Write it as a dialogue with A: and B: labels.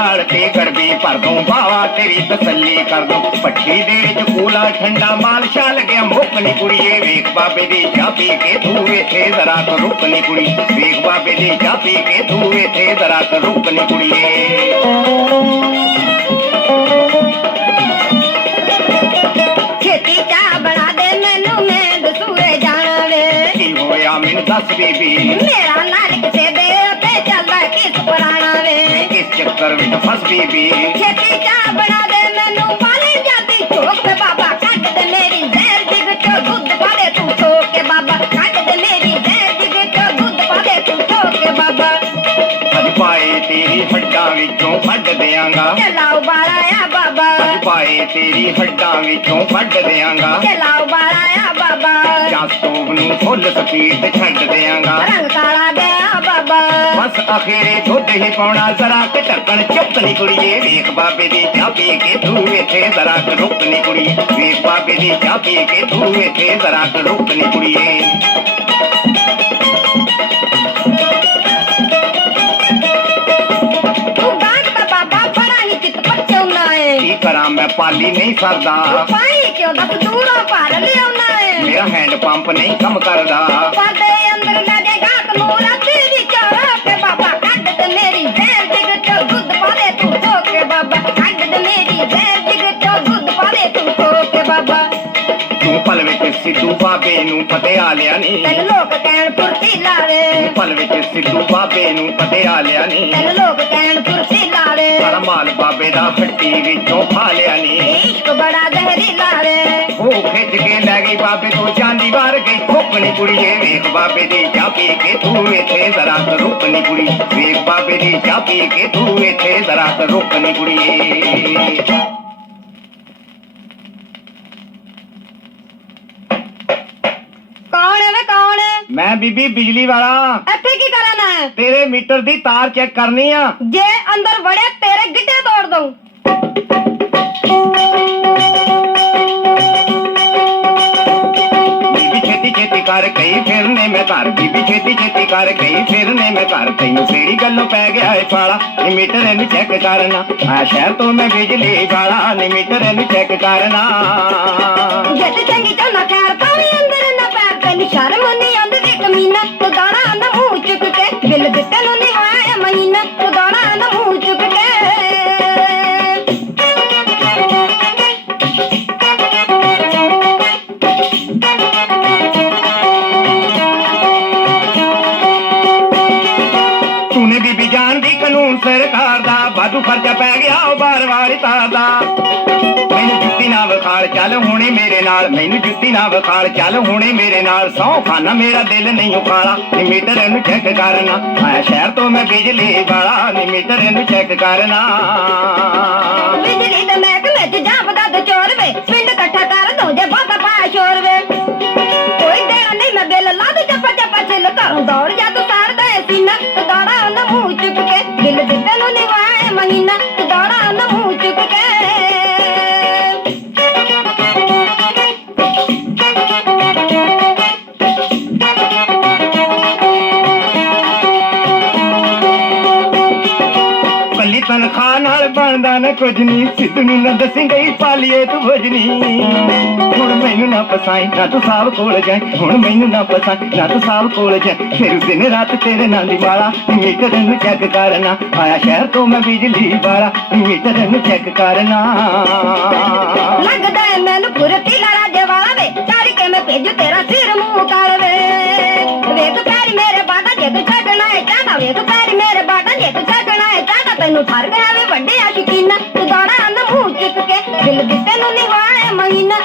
A: ਲਾਲ ਤੇ ਗਰਬੀ ਭਰ ਦੂੰ ਬਾਵਾ ਤੇਰੀ ਤਸੱਲੀ ਕਰ ਦੂੰ। ਪੱਠੀ ਦੇ ਵਿੱਚ ਕੂਲਾ ਠੰਡਾ ਮਾਲਸ਼ਾ ਲੱਗਿਆ ਮੁੱਕ ਨੀ ਕੁੜੀਏ ਵੇਖ ਬਾਬੇ ਦੀ ਚਾਹ ਪੀ ਕੇ ਤੂੰ ਇੱਥੇ ਜ਼ਰਾ ਕੁ ਰੁਕ ਨੀ ਕੁੜੀ। ਵੇਖ ਬਾਬੇ ਦੀ ਚਾਹ ਪੀ ਕੇ ਤੂੰ ਇੱਥੇ ਜ਼ਰਾ ਕੁ ਰੁਕ ਨੀ ਕੁੜੀਏ। ਕੀ ਦੱਸ ਬੀਬੀ?
B: ਮੇਰਾ
A: ਚੱਕਰ ਵਿੱਚ ਫਸ ਬੀਬੀ
B: ਛੇਤੀ ਚਾਹ ਬਣਾ ਦੇ ਮੈਨੂੰ ਪਾਲੀ ਜਾਂਦੀ ਝੋਕ ਤੇ ਬਾਬਾ ਕੱਢ ਦੇ ਮੇਰੀ ਜ਼ਹਿਰ ਜਿਗ ਚੋਂ ਦੁੱਧ ਪਾ ਦੇ ਤੂੰ ਠੋਕ ਕੇ ਬਾਬਾ ਕੱਢ ਦੇ ਮੇਰੀ ਜ਼ਹਿਰ ਜਿਗ ਚੋਂ ਦੁੱਧ ਪਾ ਦੇ ਤੂੰ ਠੋਕ ਕੇ ਬਾਬਾ।
A: ਅੱਜ ਪਾਏ ਤੇਰੀ ਹੱਡਾਂ ਵਿੱਚੋਂ ਕੱਢ ਦਿਆਂਗਾ।
B: ਚਲਾਓ ਬਾਲਾ ਆ ਬਾਬਾ
A: ਪਾਏ ਤੇਰੀ ਹੱਡਾਂ ਵਿੱਚੋਂ ਕੱਢ ਦਿਆਂਗਾ।
B: ਚਲਾਓ ਬਾਲਾ ਆ ਬਾਬਾ।
A: ਜਾਂ ਸਟੋਵ ਨੂੰ ਫੁੱਲ ਸਪੀਡ ਤੇ ਛੱਡ ਦਿਆਂਗਾ।
B: ਰੰਗ ਕਾਲਾ ਗਿਆ ਬਾਬਾ।
A: ਬਸ ਅਖੀਰੇ ਦੁੱਧ ਹੀ ਪਾਉਣਾ ਜ਼ਰਾ ਕਿ ਢੱਕਣ ਚੁੱਪ ਨੀ ਕੁੜੀਏ। ਵੇਖ ਬਾਬੇ ਦੀ ਪੀ ਕੇ ਤੂੰ ਇੱਥੇ ਜ਼ਰਾ ਕੁ ਰੁਕ ਨੀ ਕੁੜੀ ਵੇਖ ਬਾਬੇ ਦੀ ਪੀ ਕੇ ਤੂੰ ਇੱਥੇ ਜ਼ਰਾ ਕੁ ਰੁਕ ਨੀ ਕੁੜੀਏ। ਮੈਂ ਪਾਲੀ ਨਹੀਂ ਸਰਦਾ।
B: ਪਾਣੀ ਕਿਉਂ? ਦਾ ਦੂਰੋਂ ਭਰ ਲਿਆਉਣਾ ਏ
A: ਮੇਰਾ ਹੈਂਡ ਪੰਪ ਨਹੀਂ ਕੰਮ ਕਰਦਾ।
B: ਸਾਡੇ ਅੰਦਰ ਨੂੰ ਰਾਤੀ ਦੀ ਚੋਰਾ ਕੇ ਬਾਬਾ ਕੱਢ ਤੇ ਮੇਰੀ ਜ਼ਹਿਰ ਜਿਗ ਚੋਂ ਦੁੱਧ ਪਾ ਦੇ ਤੂੰ ਠੋਕ ਕੇ ਬਾਬਾ ਕੱਢ ਤੇ ਮੇਰੀ ਜ਼ਹਿਰ ਜਿਗ ਚੋਂ ਦੁੱਧ ਪਾ ਦੇ ਤੂੰ ਠੋਕ ਕੇ ਬਾਬਾ।
A: ਤੂੰ ਪਲ ਵਿੱਚ ਸਿੱਧੂ ਬਾਬੇ ਨੂੰ ਪਤੇ ਆ ਲਿਆ ਨੀ।
B: ਤੈਨੂੰ ਲੋਕ ਕਹਿਣ ਫੁਰਤੀ ਲਾਵੇ।
A: ਤੂੰ ਪਲ ਵਿੱਚ ਸਿੱਧੂ ਬਾਬੇ ਨੂੰ ਪਤੇ ਆ ਲਿਆ ਨੀ।
B: ਤੈਨੂੰ ਲੋਕ ਕਹਿਣ ਫੁਰਤੀ ਲਾਵੇ
A: ਸਾਰਾ ਮਾਲ ਬਾਬੇ ਦਾ ਹੱਟੀ ਵਿੱਚੋਂ ਖਾ ਲਿਆ ਨੀ
B: ਇਸ਼ਕ ਬੜਾ ਜ਼ਹਿਰੀਲਾ ਵੇ
A: ਉਹ ਖਿੱਚ ਕੇ ਲੈ ਗਈ ਬਾਬੇ ਤੋਂ ਜਾਂਦੀ ਵਾਰ ਗਈ ਖੋਪਣੀ ਕੁੜੀਏ ਵੇਖ ਬਾਬੇ ਦੀ ਚਾਹ ਪੀ ਕੇ ਤੂੰ ਇੱਥੇ ਜ਼ਰਾ ਕੁ ਰੁਕਣੀ ਕੁੜੀ ਵੇਖ ਬਾਬੇ ਦੀ ਚਾਹ ਪੀ ਕੇ ਤੂੰ ਇੱਥੇ ਜ਼ਰਾ ਮੈਂ ਬੀਬੀ ਬਿਜਲੀ ਵਾਲਾ।
B: ਇੱਥੇ ਕੀ ਕਰਨ ਹੈ
A: ਤੇਰੇ ਮੀਟਰ ਦੀ ਤਾਰ ਚੈੱਕ ਕਰਨੀ ਆ।
B: ਜੇ ਅੰਦਰ ਵੜਿਆ ਤੇਰੇ ਗਿੱਟੇ ਤੋੜ ਦਊ।
A: ਬੀਬੀ ਛੇਤੀ ਛੇਤੀ ਕਰ ਕਈ ਫਿਰਨੇ ਮੈਂ ਘਰ। ਬੀਬੀ ਛੇਤੀ ਛੇਤੀ ਕਰ ਕਈ ਫਿਰਨੇ ਮੈਂ ਘਰ। ਤੈਨੂੰ ਕਿਹੜੀ ਗੱਲੋਂ ਪੈ ਗਿਆ ਏ ਨੀ ਮੀਟਰ ਇਹਨੂੰ ਚੈੱਕ ਕਰਨਾ। ਆ ਸ਼ਹਿਰ ਤੋਂ ਮੈਂ ਬਿਜਲੀ ਵਾਲਾ। ਨੀ ਮੀਟਰ ਇਹਨੂੰ ਚੈੱਕ ਕਰਨਾ। ਦਾ ਖਰਚਾ ਪੈ ਗਿਆ ਉਹ ਬਾਰ ਵਾਲੀ ਮੈਨੂੰ ਜੁੱਤੀ ਨਾ ਵਿਖਾਲ, ਚੱਲ ਹੁਣੇ ਮੇਰੇ ਨਾਲ। ਮੈਨੂੰ ਜੁੱਤੀ ਨਾ ਵਿਖਾਲ, ਚੱਲ ਹੁਣੇ ਮੇਰੇ ਨਾਲ। ਸੌ ਖਾਨਾ, ਮੇਰਾ ਦਿਲ ਨਹੀਂ ਉਖਾਲਾ। ਨੀ ਮੀਟਰ ਇਹਨੂੰ ਚੈੱਕ ਕਰਨਾ। ਆਇਆ ਸ਼ਹਿਰ ਤੋਂ ਮੈਂ ਬਿਜਲੀ ਵਾਲਾ। ਨੀ ਮੀਟਰ ਇਹਨੂੰ ਚੈੱਕ ਕਰਨਾ।
B: ਬਿਜਲੀ ਦੇ ਮਹਿਕਮੇ ਚ ਜਾਪਦਾ ਤੇ ਚੋਰ ਵੇ। ਪਿੰਡ ਇਕੱਠਾ ਕਰ ਦੋ ਜੇ ਬਾਬਾ ਪਾ ਸ਼ੋਰ ਵੇ। ਕੋਈ ਦੇਣਾ ਨਹੀਂ ਮੈਂ ਬਿੱਲ ਲਾ ਦੂ ਚੱਪਾ ਚੱਪਾ ਛਿੱਲ ਘਰੋਂ ਦੌੜ
A: ਬਣਦਾ ਨਾ ਕੁਝ ਨਹੀਂ ਸਿੱਧੂ ਨੂੰ ਨਾ ਦੱਸੀ ਗਈ ਪਾਲੀਏ ਤੂੰ ਭਜਨੀ ਹੁਣ ਮੈਨੂੰ ਨਾ ਪਸਾਈ ਨਾ ਤੂੰ ਸਾਬ ਕੋਲ ਜਾਏ ਹੁਣ ਮੈਨੂੰ ਨਾ ਪਸਾਈ ਨਾ ਤੂੰ ਸਾਬ ਕੋਲ ਜਾਏ ਫਿਰ ਦਿਨ ਰਾਤ ਤੇਰੇ ਨਾਲ ਦੀ ਵਾਲਾ ਮੀਟਰ ਨੂੰ ਚੈੱਕ ਕਰਨਾ। ਆਇਆ ਸ਼ਹਿਰ ਤੋਂ ਮੈਂ ਬਿਜਲੀ ਵਾਲਾ ਮੀਟਰ ਨੂੰ ਚੈੱਕ ਕਰਨਾ।
B: ਲੱਗਦਾ ਮੈਨੂੰ ਫੁਰਤੀ ਲੜਾ ਜਵਾਲਾ ਵੇ ਕੇ ਮੈਂ ਭੇਜੂ ਤੇਰਾ ਸਿਰ ਮੂੰਹ ਕਾਲ। ਤੈਨੂੰ ਠਰ ਗਿਆ ਵੇ ਵੱਡੇ ਆ ਸ਼ਕੀਨਾ, ਤੂੰ ਦਾਣਾ ਅੰਨ ਮੂੰਹ ਚੁੱਕ ਕੇ, ਦਿਲ ਦਿੱਤੇ ਨੂੰ ਨਿਵਾਏ ਮਹੀਨਾ